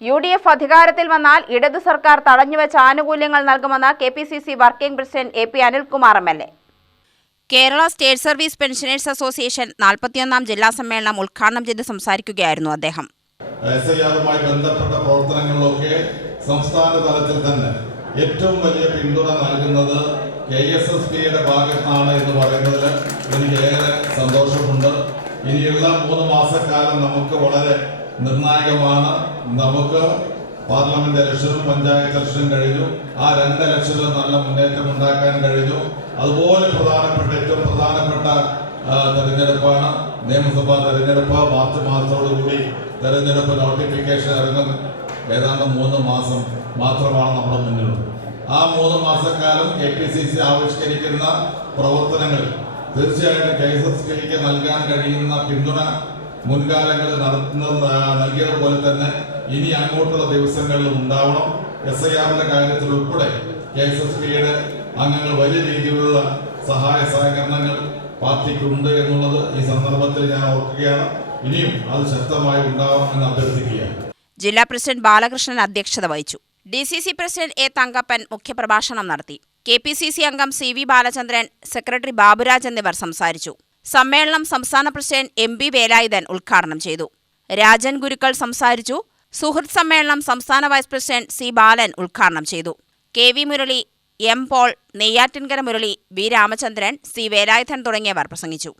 UDF അധികാരത്തിൽ വന്നാൽ ഇടതു സർക്കാർ തടഞ്ഞുവെച്ച ആനുകൂല്യങ്ങൾ നൽകുമെന്ന് KPCC working president AP Anilkumar MLA. Kerala state service pensioners association 41ാം ജില്ലാ സമ്മേളനം ഉദ്ഘാടനം ചെയ്ത് സംസാരിക്കുകയായിരുന്നു അദ്ദേഹം. SIR-മായി ബന്ധപ്പെട്ട പ്രവർത്തനങ്ങളിലൊക്കെ സംസ്ഥാന തലത്തിൽ തന്നെ ഏറ്റവും വലിയ പിന്തുണ നൽകുന്നത് KSSB-യുടെ ഭാഗത്താണ് എന്ന് പറയുന്നതിൽ എനിക്ക് ഏറെ സന്തോഷമുണ്ട്. ഇനിയുള്ള 3 മാസക്കാലം നമുക്ക് വളരെ നിർണായകമാണ്. നമുക്ക് പാർലമെന്റ് ഇലക്ഷനും പഞ്ചായത്ത് ഇലക്ഷനും കഴിഞ്ഞു. ആ 2 ഇലക്ഷനിലും നല്ല മുന്നേറ്റം ഉണ്ടാക്കാൻ കഴിഞ്ഞു. അതുപോലെ ഏറ്റവും പ്രധാനപ്പെട്ട തെരഞ്ഞെടുപ്പാണ് നിയമസഭാ തെരഞ്ഞെടുപ്പ്. മാർച്ച് മാസത്തോടുകൂടി തെരഞ്ഞെടുപ്പ് നോട്ടിഫിക്കേഷൻ ഇറങ്ങും. ഏതാണ്ട് 3 മാസം മാത്രമാണ് നമ്മുടെ മുന്നിലുള്ളത്. ആ 3 മാസക്കാലം KPCC ആവിഷ്കരിക്കുന്ന പ്രവർത്തനങ്ങൾ തീർച്ചയായിട്ടും KSSB-ക്ക് നൽകാൻ കഴിയുന്ന പിന്തുണ മുൻകാലങ്ങളിൽ നൽകിയതുപോലെ തന്നെ ഇനി അങ്ങോട്ടുള്ള ദിവസങ്ങളിലും ഉണ്ടാവണം. SIR-ന്റെ കാര്യത്തിൽ ഉൾപ്പെടെ KSSB-യുടെ അംഗങ്ങൾ വലിയ രീതിയിലുള്ള സഹായ സഹകരണങ്ങൾ പാർട്ടിക്കുണ്ട് എന്നുള്ളത് ഈ സന്ദർഭത്തിൽ ഞാൻ ഓർക്കുകയാണ്. ഇനിയും അത് ശക്തമായി ഉണ്ടാവണമെന്ന് അഭ്യർത്ഥിക്കുകയാണ്. ജില്ലാ പ്രസിഡന്റ് ബാലകൃഷ്ണൻ അധ്യക്ഷത വഹിച്ചു. DCC president A. തങ്കപ്പൻ മുഖ്യപ്രഭാഷണം നടത്തി. KPCC അംഗം CV ബാലചന്ദ്രൻ, സെക്രട്ടറി ബാബുരാജ് എന്നിവർ സംസാരിച്ചു. സമ്മേളനം സംസ്ഥാന പ്രസിഡന്റ് MB വേലായുധൻ ഉദ്ഘാടനം ചെയ്തു. രാജൻ ഗുരുക്കൾ സംസാരിച്ചു. സുഹൃത്ത് സമ്മേളനം സംസ്ഥാന വൈസ് പ്രസിഡന്റ് C. ബാലൻ ഉദ്ഘാടനം ചെയ്തു. KV Murali, M. Paul, Neyyattinkara Murali, B. Ramachandran, C. Velayudhan തുടങ്ങിയവർ പ്രസംഗിച്ചു.